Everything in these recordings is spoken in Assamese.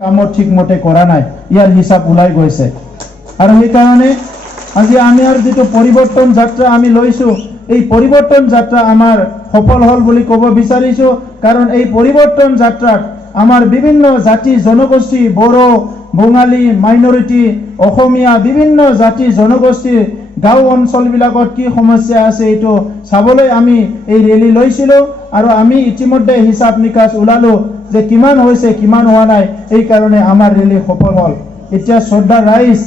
কামত ঠিকমতে কৰা নাই, ইয়াৰ হিচাপ ওলাই গৈছে। আৰু সেইকাৰণে আজি আমাৰ যিটো পৰিৱৰ্তন যাত্ৰা আমি লৈছোঁ, এই পৰিৱৰ্তন যাত্ৰা আমাৰ সফল হ'ল বুলি ক'ব বিচাৰিছোঁ। কাৰণ এই পৰিৱৰ্তন যাত্ৰাত আমাৰ বিভিন্ন জাতি জনগোষ্ঠী, বড়ো, বঙালী, মাইনৰিটি, অসমীয়া, বিভিন্ন জাতি জনগোষ্ঠীৰ গাঁও অঞ্চলবিলাকত কি সমস্যা আছে এইটো চাবলৈ আমি এই ৰেলী লৈছিলোঁ। আৰু আমি ইতিমধ্যে হিচাপ নিকাচ ওলালোঁ যে কিমান হৈছে কিমান হোৱা নাই, এই কাৰণে আমাৰ ৰেলী সফল হ'ল। এতিয়া শ্ৰদ্ধা ৰাইজ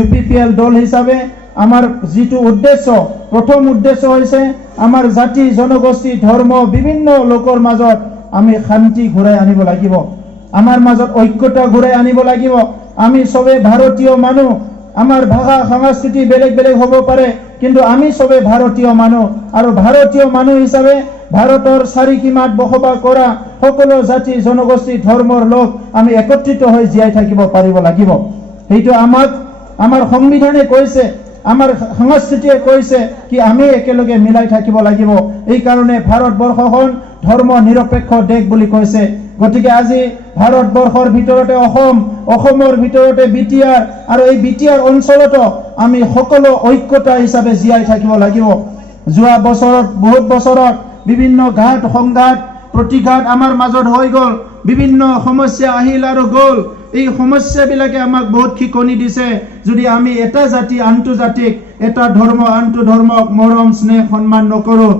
UPPL দল হিচাপে আমাৰ যিটো উদ্দেশ্য, প্ৰথম উদ্দেশ্য হৈছে আমাৰ জাতি জনগোষ্ঠী ধৰ্ম বিভিন্ন লোকৰ মাজত আমি শান্তি ঘূৰাই আনিব লাগিব, আমাৰ মাজত ঐক্যতা ঘূৰাই আনিব লাগিব। আমি সবে ভাৰতীয় মানুহ, আমাৰ ভাষা সংস্কৃতি বেলেগ বেলেগ হ'ব পাৰে, কিন্তু আমি সবে ভাৰতীয় মানুহ। আৰু ভাৰতীয় মানুহ হিচাপে ভাৰতৰ চাৰিসীমাত বসবাস কৰা সকলো জাতি জনগোষ্ঠী ধৰ্মৰ লোক আমি একত্ৰিত হৈ জীয়াই থাকিব পাৰিব লাগিব। সেইটো আমাৰ সংবিধানে কৈছে, আমাৰ সংস্কৃতিয়ে কৈছে কি আমি একেলগে মিলাই থাকিব লাগিব। এই কাৰণে ভাৰতবৰ্ষখন ধৰ্ম নিৰপেক্ষ দেশ বুলি কৈছে। গতিকে আজি ভাৰতবৰ্ষৰ ভিতৰতে অসমৰ ভিতৰতে BTR, আৰু এই BTR অঞ্চলতো আমি সকলো ঐক্যতা হিচাপে জীয়াই থাকিব লাগিব। যোৱা বছৰত বহুত বছৰত বিভিন্ন ঘাট সংঘাত প্ৰতিঘাত আমাৰ মাজত হৈ গ'ল, বিভিন্ন সমস্যা আহিল আৰু গ'ল। এই সমস্যাবিলাকে আমাক বহুত শিকনি দিছে। যদি আমি এটা জাতি আনটো জাতিক, এটা ধৰ্ম আনটো ধৰ্মক মৰম স্নেহ সন্মান নকৰোঁ,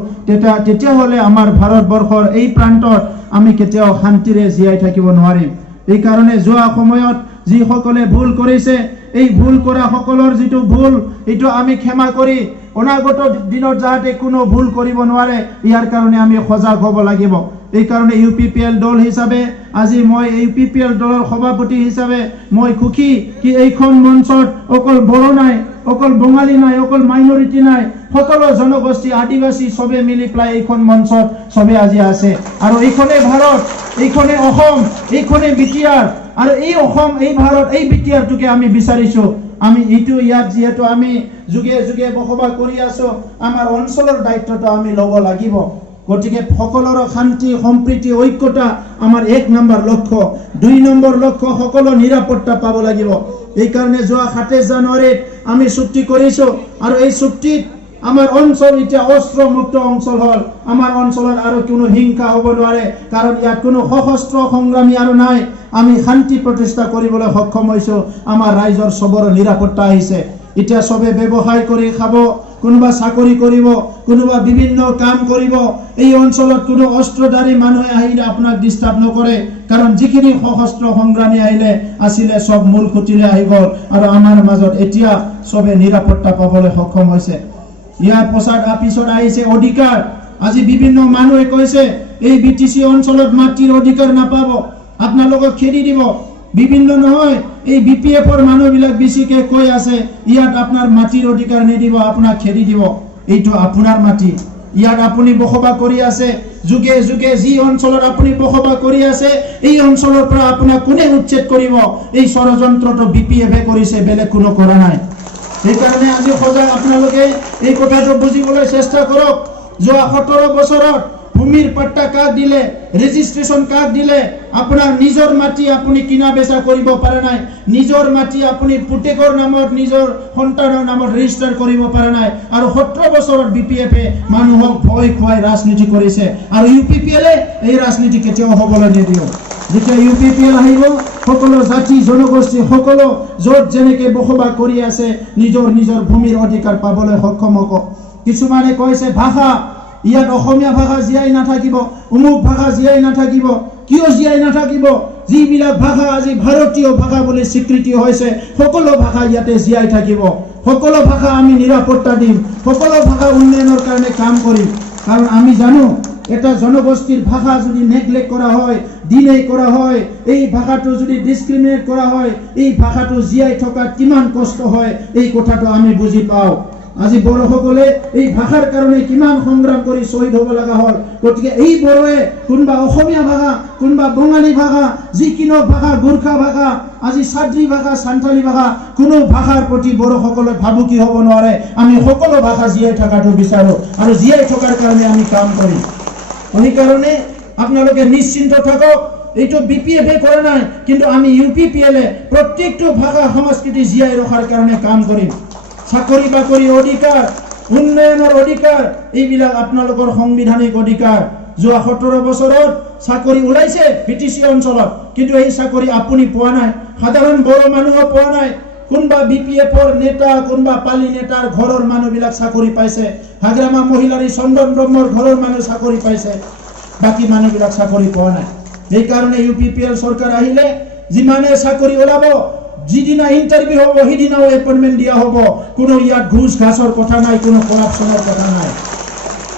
তেতিয়াহ'লে আমাৰ ভাৰতবৰ্ষৰ এই প্ৰান্তত আমি কেতিয়াও শান্তিৰে জীয়াই থাকিব নোৱাৰিম। এই কাৰণে যোৱা সময়ত যিসকলে ভুল কৰিছে, এই ভুল কৰা সকলৰ যিটো ভুল, এইটো আমি ক্ষমা কৰি অনাগত দিনত যাতে কোনো ভুল কৰিব নোৱাৰে, ইয়াৰ কাৰণে আমি সজাগ হ'ব লাগিব। এই কাৰণে UPPL দল হিচাপে আজি মই UPPL দলৰ সভাপতি হিচাপে মই সুখী কি এইখন মঞ্চত অকল বড়ো নাই, অকল বঙালী নাই, অকল মাইনৰিটি নাই, সকলো জনগোষ্ঠী আদিবাসী সবে মিলি পেলাই এইখন মঞ্চত সবে আজি আছে। আৰু এইখনে ভাৰত, এইখনে অসম, এইখনে BTR। আৰু এই অসম, এই ভাৰত, এই BTRটোকে আমি বিচাৰিছোঁ। আমি ইয়াত যিহেতু আমি যুগে যুগে বসবাস কৰি আছোঁ, আমাৰ অঞ্চলৰ দায়িত্বটো আমি ল'ব লাগিব। গতিকে সকলোৰে শান্তি সম্প্ৰীতি ঐক্যতা আমাৰ 1 নম্বৰ লক্ষ্য। 2 নম্বৰ লক্ষ্য সকলো নিৰাপত্তা পাব লাগিব। এই কাৰণে যোৱা 27 জানুৱাৰীত আমি চুক্তি কৰিছোঁ, আৰু এই চুক্তিত আমাৰ অঞ্চল এতিয়া অস্ত্ৰমুক্ত অঞ্চল হ'ল। আমাৰ অঞ্চলত আৰু কোনো হিংসা হ'ব নোৱাৰে, কাৰণ ইয়াত কোনো সশস্ত্ৰ সংগ্ৰামী আৰু নাই। আমি শান্তি প্ৰতিষ্ঠা কৰিবলৈ সক্ষম হৈছোঁ। আমাৰ ৰাইজৰ চবৰে নিৰাপত্তা আহিছে। এতিয়া চবে ব্যৱসায় কৰি খাব, কোনোবা চাকৰি কৰিব, কোনোবা বিভিন্ন কাম কৰিব। এই অঞ্চলত কোনো অস্ত্ৰধাৰী মানুহে আহিলে আপোনাক ডিষ্টাৰ্ব নকৰে, কাৰণ যিখিনি সশস্ত্ৰ সংগ্ৰামী আছিলে সব মূল খুঁটিলে আহি গ'ল। আৰু আমাৰ মাজত এতিয়া চবে নিৰাপত্তা পাবলৈ সক্ষম হৈছে। ইয়াৰ পিছত আহিছে অধিকাৰ। আজি বিভিন্ন মানুহে কৈছে এই BTC অঞ্চলত মাটিৰ অধিকাৰ নাপাব, আপোনালোকক খেদি দিব। বিভিন্ন নহয়, এই BPFৰ মানুহবিলাক বেছিকে কৈ আছে ইয়াত আপোনাৰ মাটিৰ অধিকাৰ নিদিব, আপোনাক খেদি দিব। এইটো আপোনাৰ মাটি, ইয়াত আপুনি বসবাস কৰি আছে। যুগে যুগে যি অঞ্চলত আপুনি বসবাস কৰি আছে, এই অঞ্চলৰ পৰা আপোনাক কোনে উচ্ছেদ কৰিব? এই ষড়যন্ত্ৰটো BPFে কৰিছে, বেলেগ কোনো কৰা নাই। সেইকাৰণে আজি সজাগ আপোনালোকে এই কথাটো বুজিবলৈ চেষ্টা কৰক। যোৱা 17 বছৰত ভূমিৰ পাট্টা কাক দিলে, ৰেজিষ্ট্ৰেশ্যন কাক দিলে? আপোনাৰ নিজৰ মাটি আপুনি কিনা বেচা কৰিব পাৰে নাই, নিজৰ মাটি আপুনি পুতেকৰ নামত নিজৰ সন্তানৰ নামত ৰেজিষ্টাৰ কৰিব পাৰে নাই। আৰু 17 বছৰত BPFে মানুহক ভয় খুৱাই ৰাজনীতি কৰিছে, আৰু UPPLে এই ৰাজনীতি কেতিয়াও হ'বলৈ নিদিয়ে। যেতিয়া UPPL আহিব, সকলো জাতি জনগোষ্ঠী সকলো য'ত যেনেকৈ বসবাস কৰি আছে নিজৰ নিজৰ ভূমিৰ অধিকাৰ পাবলৈ সক্ষম হ'ব। কিছুমানে কৈছে ভাষা, ইয়াত অসমীয়া ভাষা জীয়াই নাথাকিব, অমুক ভাষা জীয়াই নাথাকিব। কিয় জীয়াই নাথাকিব? যিবিলাক ভাষা আজি ভাৰতীয় ভাষা বুলি স্বীকৃতি হৈছে, সকলো ভাষা ইয়াতে জীয়াই থাকিব। সকলো ভাষা আমি নিৰাপত্তা দিম, সকলো ভাষা উন্নয়নৰ কাৰণে কাম কৰিম। কাৰণ আমি জানো এটা জনগোষ্ঠীৰ ভাষা যদি নেগলেক্ট কৰা হয়, ডিনে কৰা হয়, এই ভাষাটো যদি ডিছক্ৰিমিনেট কৰা হয়, এই ভাষাটো জীয়াই থকাত কিমান কষ্ট হয়, এই কথাটো আমি বুজি পাওঁ। আজি বড়োসকলে এই ভাষাৰ কাৰণে কিমান সংগ্ৰাম কৰি শ্বহীদ হ'ব লগা হ'ল। গতিকে এই বড়োৱে কোনোবা অসমীয়া ভাষা, কোনোবা বঙালী ভাষা, যিকোনো ভাষা, গোৰ্খা ভাষা, আজি চাদ্ৰী ভাষা, সান্থালী ভাষা, কোনো ভাষাৰ প্ৰতি বড়োসকলে ভাবুকি হ'ব নোৱাৰে। আমি সকলো ভাষা জীয়াই থকাটো বিচাৰোঁ, আৰু জীয়াই থকাৰ কাৰণে আমি কাম কৰিম। সেইকাৰণে আপোনালোকে নিশ্চিন্ত থাকক। এইটো বিপিএফে কৰা নাই, কিন্তু আমি ইউপিপিএলে প্ৰত্যেকটো ভাষা সংস্কৃতি জীয়াই ৰখাৰ কাৰণে কাম কৰিম। চাকৰি বাকৰি অধিকাৰ, উন্নয়নৰ অধিকাৰ, এইবিলাক আপোনালোকৰ সাংবিধানিক অধিকাৰ। যোৱা 17 বছৰত চাকৰি ওলাইছে বিটিচি অঞ্চলত, কিন্তু এই চাকৰি আপুনি পোৱা নাই, সাধাৰণ বড়ো মানুহ পোৱা নাই। কোনবা বিপিএফৰ নেতা, কোনবা পালি নেতাৰ ঘৰৰ মানুহবিলাক চাকৰি পাইছে, হাগ্ৰামা মহিলাৰী চন্দন ব্ৰহ্মৰ ঘৰৰ মানুহ চাকৰি পাইছে, বাকী মানুহবিলাক চাকৰি পোৱা নাই। সেইকাৰণে ইউপিপিএল চৰকাৰ আহিলে যিমানে চাকৰি ওলাব, যিদিনা ইণ্টাৰভিউ হ'ব সেইদিনাও এপইণ্টমেণ্ট দিয়া হ'ব। কোনো ইয়াত ঘুষ ঘাচৰ কথা নাই, কোনো কৰাপশ্যনৰ কথা নাই।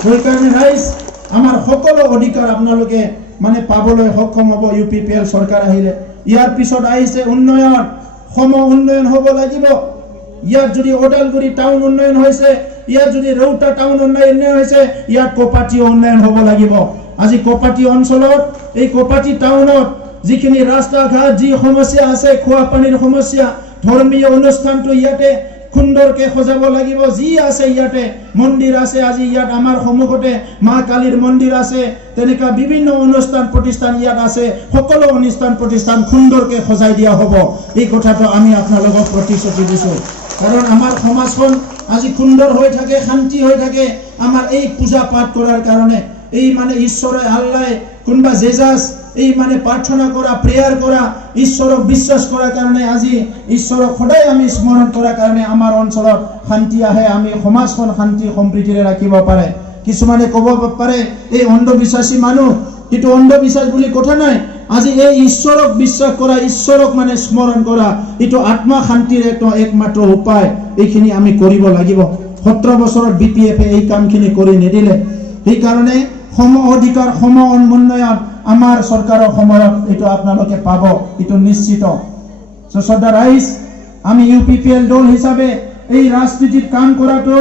সেইকাৰণে ৰাইজ, আমাৰ সকলো অধিকাৰ আপোনালোকে মানে পাবলৈ সক্ষম হ'ব ইউপিপিএল চৰকাৰ আহিলে। ইয়াৰ পিছত আহিছে উন্নয়ন, সম উন্নয়ন হ'ব লাগিব। ইয়াত যদি ওদালগুৰি টাউন উন্নয়ন হৈছে, ইয়াত যদি ৰৌতা টাউন উন্নয়ন হৈছে, ইয়াত কোপাটি উন্নয়ন হ'ব লাগিব। আজি কোপাটি অঞ্চলত, এই কোপাটি টাউনত যিখিনি ৰাস্তা ঘাট, যি সমস্যা আছে, খোৱা পানীৰ সমস্যা, ধৰ্মীয় অনুষ্ঠানটো ইয়াতে সুন্দৰকে সজাব লাগিব। যি আছে ইয়াতে মন্দিৰ আছে, আজি ইয়াত আমাৰ সন্মুখতে মা কালীৰ মন্দিৰ আছে, তেনেকুৱা বিভিন্ন অনুষ্ঠান প্ৰতিষ্ঠান ইয়াত আছে। সকলো অনুষ্ঠান প্ৰতিষ্ঠান সুন্দৰকে সজাই দিয়া হ'ব। এই কথাটো আমি আপোনালোকক প্ৰতিশ্ৰুতি দিছোঁ। কাৰণ আমাৰ সমাজখন আজি সুন্দৰ হৈ থাকে, শান্তি হৈ থাকে আমাৰ এই পূজা পাঠ কৰাৰ কাৰণে। এই মানে ঈশ্বৰে আল্লাই, কোনোবা জেজাছ, এই মানে প্ৰাৰ্থনা কৰা, প্ৰেয়াৰ কৰা, ঈশ্বৰক বিশ্বাস কৰাৰ কাৰণে, আজি ঈশ্বৰক সদায় আমি স্মৰণ কৰাৰ কাৰণে আমাৰ অঞ্চলত শান্তি আহে, আমি সমাজখন শান্তি সম্প্ৰীতিৰে ৰাখিব পাৰে। কিছুমানে ক'ব পাৰে এই অন্ধবিশ্বাসী মানুহ, কিন্তু অন্ধবিশ্বাস বুলি কথা নাই। আজি এই ঈশ্বৰক বিশ্বাস কৰা, ঈশ্বৰক মানে স্মৰণ কৰা, এইটো আত্মা শান্তিৰ একমাত্ৰ উপায়। এইখিনি আমি কৰিব লাগিব। 17 বছৰত বিপিএফে এই কামখিনি কৰি নিদিলে। সেইকাৰণে সম অধিকাৰ, সম উন্নয়ন আমাৰ চৰকাৰৰ সময়ত এইটো আপোনালোকে পাব, এইটো নিশ্চিত। শ্ৰদ্ধা ৰাইজ, আমি ইউপিপিএল দল হিচাপে এই ৰাজনীতিত কাম কৰাটো,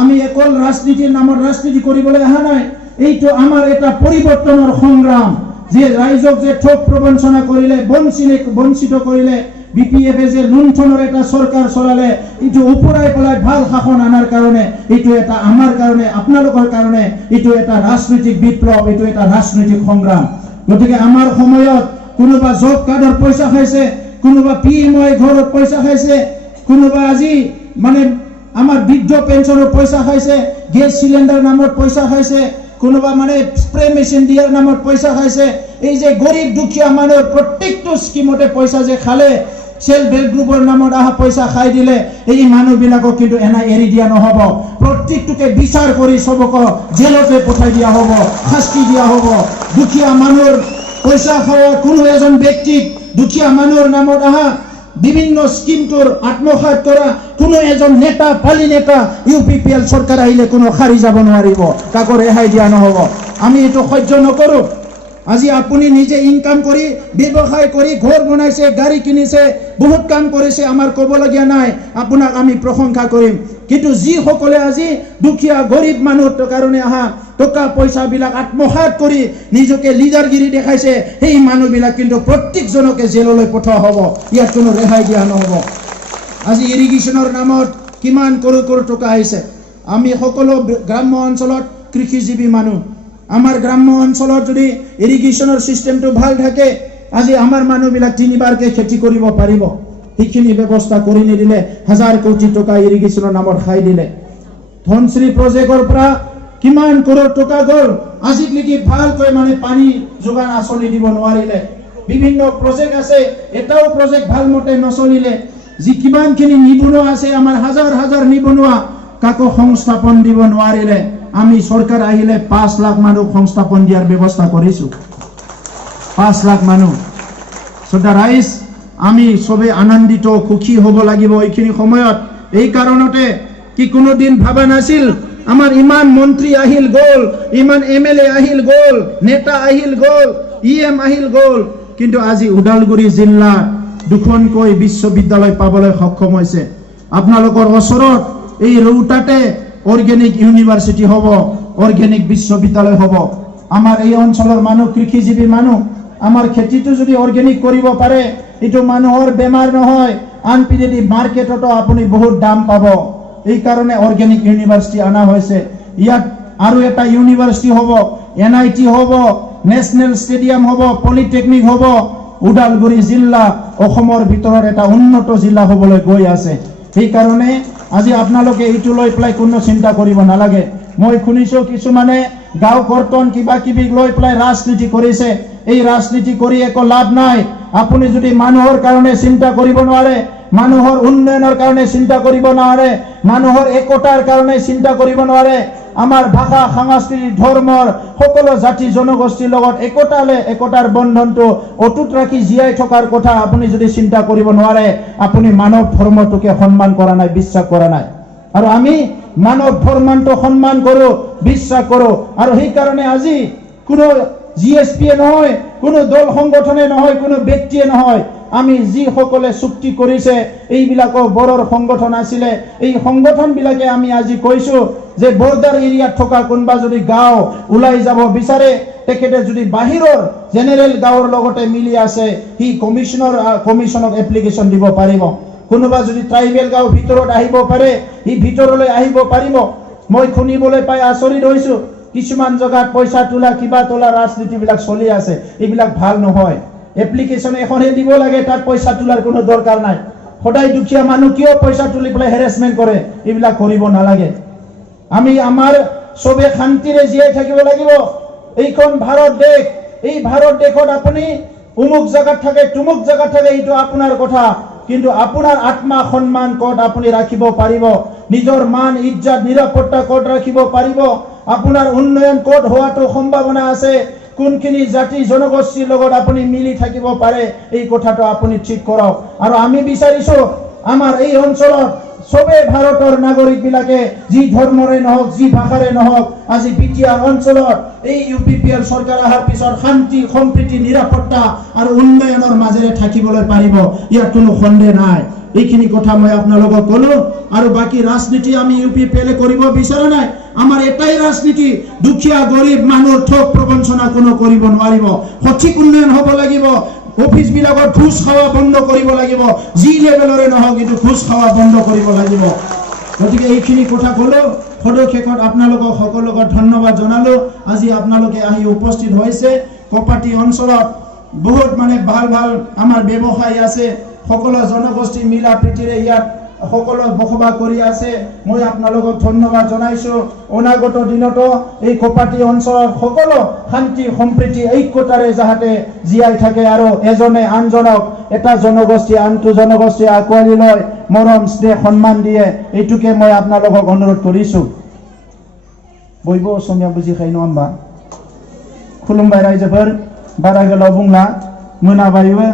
আমি অকল ৰাজনীতিৰ নামত ৰাজনীতি কৰিবলৈ অহা নাই। এইটো আমাৰ এটা পৰিৱৰ্তনৰ সংগ্ৰাম। যে ৰাইজক যে ঠগ প্ৰবঞ্চনা কৰিলে, বঞ্চিত কৰিলে, বিপিএফে যে লুণ্ঠনৰ এটা চৰকাৰ চলালে, এইটো ওপৰাই পেলাই ভাল শাসন আনাৰ কাৰণে, এইটো এটা আমাৰ কাৰণে, আপোনালোকৰ কাৰণে এইটো এটা ৰাজনৈতিক বিপ্লৱ, এইটো এটা ৰাজনৈতিক সংগ্ৰাম। গতিকে আমাৰ সময়ত কোনোবা জব কাৰ্ডৰ পইচা খাইছে, কোনোবা PMI ঘৰত পইচা খাইছে, কোনোবা আজি মানে আমাৰ বৃদ্ধ পেঞ্চনৰ পইচা খাইছে, গেছ চিলিণ্ডাৰ নামত পইচা খাইছে, কোনোবা মানে স্প্ৰে মেচিন দিয়াৰ নামত পইচা খাইছে। এই যে গৰীব দুখীয়া মানুহৰ প্ৰত্যেকটো স্কিমতে পইচা যে খালে, সেলফ হেল্প গ্ৰুপৰ নামত অহা পইচা খাই দিলে, এই মানুহবিলাকক কিন্তু এনাই এৰি দিয়া নহ'ব। প্ৰত্যেকটোকে বিচাৰ কৰি চবকে জেলতে পঠাই দিয়া হ'ব, শাস্তি দিয়া হ'ব। দুখীয়া মানুহৰ পইচা খোৱা কোনো এজন ব্যক্তিক, দুখীয়া মানুহৰ নামত অহা বিভিন্ন স্কিমটোৰ আত্মসাৎ কৰা কোনো এজন নেতা, পালি নেতা ইউপিপিএল চৰকাৰ আহিলে কোনো সাৰি যাব নোৱাৰিব, কাকো ৰেহাই দিয়া নহ'ব। আমি এইটো সহ্য নকৰোঁ। আজি আপুনি নিজে ইনকাম কৰি, ব্যৱসায় কৰি ঘৰ বনাইছে, গাড়ী কিনিছে, বহুত কাম কৰিছে, আমাৰ ক'বলগীয়া নাই, আপোনাক আমি প্ৰশংসা কৰিম। কিন্তু যিসকলে আজি দুখীয়া গৰীব মানুহৰ কাৰণে অহা টকা পইচাবিলাক আত্মসাৎ কৰি নিজকে লিডাৰগিৰি দেখাইছে, সেই মানুহবিলাক কিন্তু প্ৰত্যেকজনকে জেললৈ পঠোৱা হ'ব, ইয়াত কোনো ৰেহাই দিয়া নহ'ব। আজি ইৰিগেশ্যনৰ নামত কিমান কৰোৰ টকা আহিছে। আমি সকলো গ্ৰাম্য অঞ্চলত কৃষিজীৱী মানুহ, আমাৰ গ্ৰাম্য অঞ্চলত যদি ইৰিগেশ্যনৰ চিষ্টেমটো ভাল থাকে, আজি আমাৰ মানুহবিলাক 3বাৰকে খেতি কৰিব পাৰিব। সেইখিনি ব্যৱস্থা কৰি নিদিলে, 1000 কোটি টকা ইৰিগেশ্যনৰ নামত খাই দিলে। ধনশ্ৰী প্ৰজেক্টৰ পৰা কিমান কৰোৰ টকা গ'ল, আজিলৈকে ভালকৈ মানে পানী যোগান আঁচনি দিব নোৱাৰিলে। বিভিন্ন প্ৰজেক্ট আছে, এটাও প্ৰজেক্ট ভালমতে নচলিলে। যি কিমানখিনি নিবনুৱা আছে, আমাৰ হাজাৰ নিবনুৱা, কাকো সংস্থাপন দিব নোৱাৰিলে। আমি চৰকাৰ আহিলে 5 লাখ মানুহ সংস্থাপন দিয়াৰ ব্যৱস্থা কৰিছোঁ। 5 লাখ মানুহ। শ্ৰদ্ধা ৰাইজ, আমি সবে আনন্দিত, সুখী হ'ব লাগিব এইখিনি সময়ত। এই কাৰণতে কি কোনোদিন ভাবা নাছিল আমাৰ ইমান মন্ত্ৰী আহিল গ'ল, ইমান MLA আহিল গ'ল, নেতা আহিল গ'ল, EM আহিল গ'ল, কিন্তু আজি ওদালগুৰি জিলা 2খনকৈ বিশ্ববিদ্যালয় পাবলৈ সক্ষম হৈছে। আপোনালোকৰ ওচৰত এই ৰৌতাতে অৰ্গেনিক ইউনিভাৰ্চিটি হ'ব, অৰ্গেনিক বিশ্ববিদ্যালয় হ'ব। আমাৰ এই অঞ্চলৰ মানুহ কৃষিজীৱী মানুহ, আমাৰ খেতিটো যদি অৰ্গেনিক কৰিব পাৰে, এইটো মানুহৰ বেমাৰ নহয়, আনপিনেদি মাৰ্কেটতো আপুনি বহুত দাম পাব। এই কাৰণে অৰ্গেনিক ইউনিভাৰ্চিটি অনা হৈছে। ইয়াত আৰু এটা ইউনিভাৰ্চিটি হ'ব, NIT হ'ব, নেশ্যনেল ষ্টেডিয়াম হ'ব, পলিটেকনিক হ'ব, ওদালগুৰি জিলা অসমৰ ভিতৰত এটা উন্নত জিলা হ'বলৈ গৈ আছে। সেইকাৰণে আজি আপোনালোকে এইটো লৈ পেলাই কোনো চিন্তা কৰিব নালাগে। মই শুনিছোঁ কিছুমানে গাঁও কৰ্তন কিবা কিবি লৈ পেলাই ৰাজনীতি কৰিছে। এই ৰাজনীতি কৰি একো লাভ নাই। আপুনি যদি মানুহৰ কাৰণে চিন্তা কৰিব নোৱাৰে, মানুহৰ উন্নয়নৰ কাৰণে চিন্তা কৰিব নোৱাৰে, মানুহৰ একতাৰ কাৰণে চিন্তা কৰিব নোৱাৰে, আমাৰ ভাষা সংস্কৃতি ধৰ্মৰ সকলো জাতি জনগোষ্ঠীৰ লগত একতাৰ বন্ধনটো অটুট ৰাখি জীয়াই থকাৰ কথা আপুনি যদি চিন্তা কৰিব নোৱাৰে, আপুনি মানৱ ধৰ্মটোকে সন্মান কৰা নাই, বিশ্বাস কৰা নাই। আৰু আমি মানৱ ধৰ্মটো সন্মান কৰোঁ, বিশ্বাস কৰোঁ। আৰু সেইকাৰণে আজি কোনো জিএছপিয়ে নহয়, কোনো দল সংগঠনে নহয়, কোনো ব্যক্তিয়ে নহয়, আমি যিসকলে চুক্তি কৰিছে এইবিলাকৰ বড়োৰ সংগঠন আছিলে, এই সংগঠনবিলাকে আমি আজি কৈছোঁ যে বৰ্ডাৰ এৰিয়াত থকা কোনোবা যদি গাঁও ওলাই যাব বিচাৰে, তেখেতে যদি বাহিৰৰ জেনেৰেল গাঁৱৰ লগতে মিলি আছে, সি কমিশ্যনক এপ্লিকেশ্যন দিব পাৰিব। কোনোবা যদি ট্ৰাইবেল গাঁও ভিতৰত আহিব পাৰে, সি ভিতৰলৈ আহিব পাৰিব। মই শুনিবলৈ পাই আচৰিত হৈছোঁ, কিছুমান জেগাত পইচা তোলা কিবা তোলা ৰাজনীতিবিলাক চলি আছে। এইবিলাক ভাল নহয়। এপ্লিকেশ্যন এখনহে দিব লাগে, তাত পইচা তোলাৰ কোনো দৰকাৰ নাই। সদায় দুখীয়া মানুহ কিয় পইচা তুলি পেলাই হেৰেছমেণ্ট কৰে? এইবিলাক কৰিব নালাগে। আমি আমাৰ চবে শান্তিৰে জীয়াই থাকিব লাগিব। এইখন ভাৰত দেশ, এই ভাৰত দেশত আপুনি অমুক জেগাত থাকে, তুমুক জেগাত থাকে, এইটো আপোনাৰ কথা। কিন্তু আপোনাৰ আত্মা সন্মান ক'ত আপুনি ৰাখিব পাৰিব? নিজৰ মান ইজ্জত নিৰাপত্তা ক'ত ৰাখিব পাৰিব? আপোনাৰ উন্নয়ন ক'ত হোৱাটো সম্ভাৱনা আছে? কোনখিনি জাতি জনগোষ্ঠীৰ লগত আপুনি মিলি থাকিব পাৰে, এই কথাটো আপুনি ঠিক কৰক। আৰু আমি বিচাৰিছোঁ আমাৰ এই অঞ্চলত চবে ভাৰতৰ নাগৰিকবিলাকে যি ধৰ্মৰে নহওক, যি ভাষাৰে নহওক, আজি বিটিআৰ অঞ্চলত এই UPPL চৰকাৰ অহাৰ পিছত শান্তি সম্প্ৰীতি নিৰাপত্তা আৰু উন্নয়নৰ মাজেৰে থাকিবলৈ পাৰিব, ইয়াত কোনো সন্দেহ নাই। এইখিনি কথা মই আপোনালোকক ক'লো। আৰু বাকী ৰাজনীতি আমি UPPL কৰিব বিচৰা নাই। আমাৰ এটাই ৰাজনীতি, দুখীয়া গৰীব মানুহৰ ঠগ প্ৰবঞ্চনা কোনো কৰিব নোৱাৰিব। সঠিক উন্নয়ন হ'ব লাগিব। অফিচবিলাকত ঘুষ খাওয়া বন্ধ কৰিব লাগিব, যি লেভেলৰে নহওক কিন্তু ঘুষ খাওয়া বন্ধ কৰিব লাগিব। গতিকে এইখিনি কথা ক'লো। সদশেষত আপোনালোকক সকলোক ধন্যবাদ জনালো। আজি আপোনালোকে আহি উপস্থিত হৈছে। কপাটি অঞ্চলত বহুত ভাল আমাৰ ব্যৱসায় আছে। সকলো জনগোষ্ঠী মিলা প্ৰীতিৰে ইয়াত সকলো বসবাস কৰি আছে। মই আপোনালোকক ধন্যবাদ জনাইছোঁ। অনাগত দিনতো এই কপাটি অঞ্চলত সকলো শান্তি সম্প্ৰীতি ঐক্যতাৰে যাতে জীয়াই থাকে আৰু এজনে আনজনক, এটা জনগোষ্ঠী আনটো জনগোষ্ঠী আঁকোৱালি লয়, মৰম স্নেহ সন্মান দিয়ে, এইটোকে মই আপোনালোকক অনুৰোধ কৰিছোঁ। বयबो असमिया बुजिखायो नङा होमबा? खुलुमबाय रायजोफोर, बारा गोलाव बुंला, मोनाबायबो,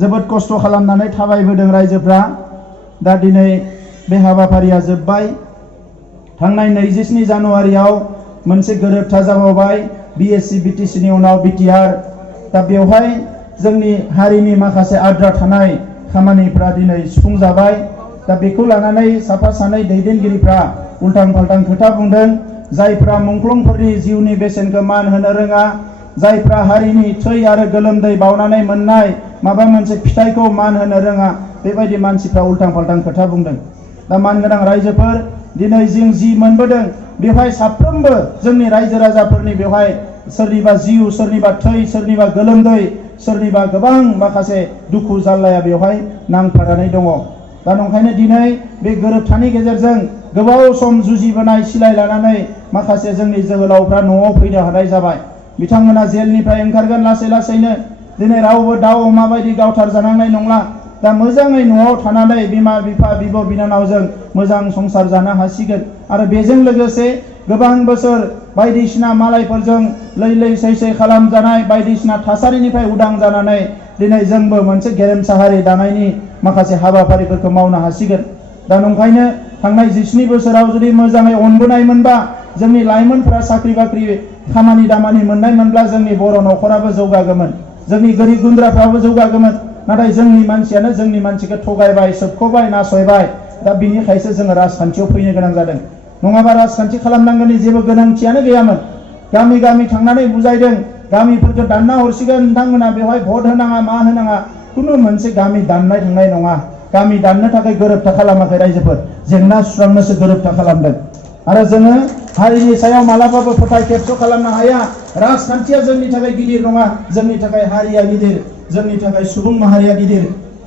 जोबोद खस्थ' खालामनानै थाबायबोदों रायजोफ्रा। दा दिनै बे हाबाफारिया जोब्बाय। थांनाय 27 जानुवारियाव मोनसे गोरोबथा जाबावबाय BSC BTCनि उनाव BTR। दा बेवहाय जोंनि हारिनि माखासे आद्रा थानाय खामानिफ्रा दिनै सुफुंजाबाय। दा बेखौ लानानै साफा सानै दैदेनगिरिफ्रा उल्टां फाल्टां खोथा बुंदों। जायफ्रा मुंख्लंफोरनि जिउनि बेसेनखौ मान होनो रोङा, जायफ्रा हारिनि थै आरो गोलोमदै बावनानै मोननाय माबा मोनसे फिथाइखौ मान होनो रोङा, बेबायदि मानसिफ्रा उल्टां फाल्टां खोथा बुंदों। दा मानगोनां रायजोफोर, दिनै जों जि मोनबोदों बेवहाय साफ्रोमबो जोंनि रायजो राजाफोरनि बेवहाय सोरनिबा जिउ, सोरनिबा थै, सोरनिबा गोलोमदै, सोरनिबा गोबां माखासे दुखु जाल्लाया बेवहाय नांफानानै दङ। दा नंखायनो दिनै बे गोरोबथानि गेजेरजों गोबाव सम जुजिबोनाय सिलाय लानानै माखासे जोंनि जोहोलावफ्रा न'आव फैनो हानाय जाबाय। बिथांमोना जेलनिफ्राय ओंखारगोन लासै लासैनो। दिनै रावबो दाउ अमा बायदि गावथार जानांनाय नंला। दा मोजाङै न'आव थानानै बिमा बिफा बिब' बिनानावजों मोजां संसार जानो हासिगोन। आरो बेजों लोगोसे गोबां बोसोर बायदिसिना मालायफोरजों लैलै सैसै खालामजानाय बायदिसिना थासारिनिफ्राय उदां जानानै दिनै जोंबो मोनसे गेरेमसा हारि दानायनि माखासे हाबाफारिफोरखौ मावनो हासिगोन। दा नंखायनो थांनाय 27 बोसोराव जुदि मोजाङै अनबोनायमोनबा, जोंनि लाइमोनफोरा साख्रि बाख्रि खामानि दामानि मोननायमोनब्ला जोंनि बर' न'खराबो जौगागौमोन, जोंनि गोरिब गुन्द्राफ्राबो जौगागौमोन। नाथाय जोंनि मानसियानो जोंनि मानसिखौ थगायबाय, सोबख'बाय, नासयबाय। दा बिनिखायसो जोङो राजखान्थियाव फैनो गोनां जादों। नङाबा राजखान्थि खालामनांगौनि जेबो गोनांथियानो गैयामोन। गामि गामि थांनानै बुजायदों, गामिफोरखौ दानना हरसिगोन, नोंथांमोना बेवहाय भट होनाङा मा होनाङा। खुनु मोनसे गामि दाननाय थांनाय नङा। गामि दाननो थाखाय गोरोबथा खालामाखै रायजोफोर, जेंना सुस्रांनोसो गोरोबथा खालामदों। आरो जोङो हारिनि सायाव मालाबाबो फोथाय खेबस' खालामनो हाया। राजखान्थिया जोंनि थाखाय गिदिर नङा, जोंनि थाखाय हारिया गिदिर, जोंनि थाखाय सुबुं माहारिया गिदिर।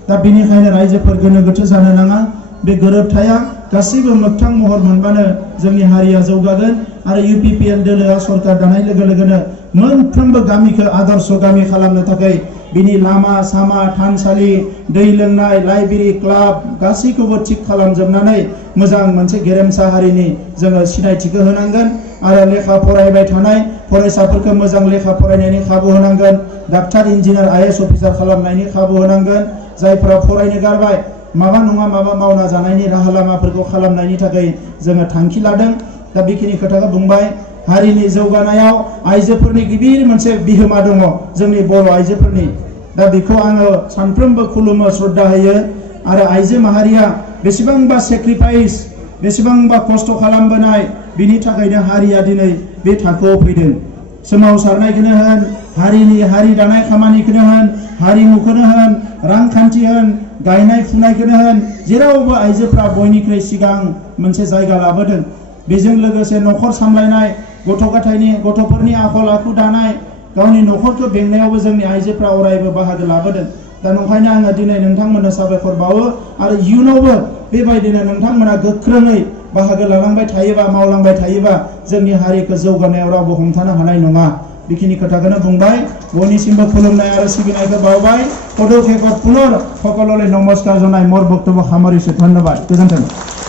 दा बेनिखायनो रायजोफोर गोनो गोथो जानो नाङा। बे गोरोबथाया गासैबो मोगथां महर मोनबानो जोंनि हारिया जौगागोन। आरो UPPL दोलोआ सरकार दानाय लोगो लोगोनो मोनफ्रोमबो गामिखौ आदर्श गामि खालामनो थाखाय बिनि लामा सामा थानसालि दै लोंनाय लाइब्रेरि क्लाब गासैखौबो थिग खालामजोबनानै मोजां मोनसे गेरेमसा हारिनि जोङो सिनायथिखौ होनांगोन। आरो लेखा फरायबाय थानाय फरायसाफोरखौ मोजां लेखा फरायनायनि खाबु होनांगोन। डाक्टार इन्जिनियार IAS अफिसार खालामनायनि खाबु होनांगोन। जायफोरा फरायनो गारबाय माबा नङा माबा मावना जानायनि राहा लामाफोरखौ खालामनायनि थाखाय जोङो थांखि लादों। दा बेखिनि खोथाखौ बुंबाय। हारिनि जौगानायाव आइजोफोरनि गिदिर मोनसे बिहोमा दङ, जोंनि बर' आइजोफोरनि। दा बेखौ आङो सानफ्रोमबो खुलुमो श्रद्धा होयो। आरो आइजो माहारिया बेसेबांबा सेक्रिफाइस बेसेबांबा खस्थ' खालामबोनाय, बिनि थाखायनो हारिया दिनै बे थाखोआव फैदों। सोमावसारनायखौनो होन, हारि दानाय खामानिखौनो होन, हारिमुखौनो होन, रांखान्थि होन, गायनाय फुनायखौनो होन, जेरावबो आइजोफ्रा बयनिख्रुइ सिगां मोनसे जायगा लाबोदों। बेजों लोगोसे न'खर सामलायनाय, गथ'फोरनि आखल आखु दानाय, गावनि न'खरखौ बेंनायावबो जोंनि आइजोफ्रा अरायबो बाहागो लाबोदों। दा नंखायनो आङो दिनै नोंथांमोननो साबायखर बावो। आरो इयुनावबो बेबायदिनो नोंथांमोना गोख्रोङै बाहागो लालांबाय थायोबा, मावलांबाय थायोबा जोंनि हारिखौ जौगानायाव रावबो हमथानो हानाय नङा। बेखिनि खोथाखौनो बुंबाय। बयनिसिमबो खुलुमनाय आरो सिबिनायखौ बावबाय। पदक्षेपত পুনৰ সকললৈ নমস্কাৰ জনাই মোৰ বক্তব্য সামৰিছোঁ। ধন্যবাদ। गोजोन्थों।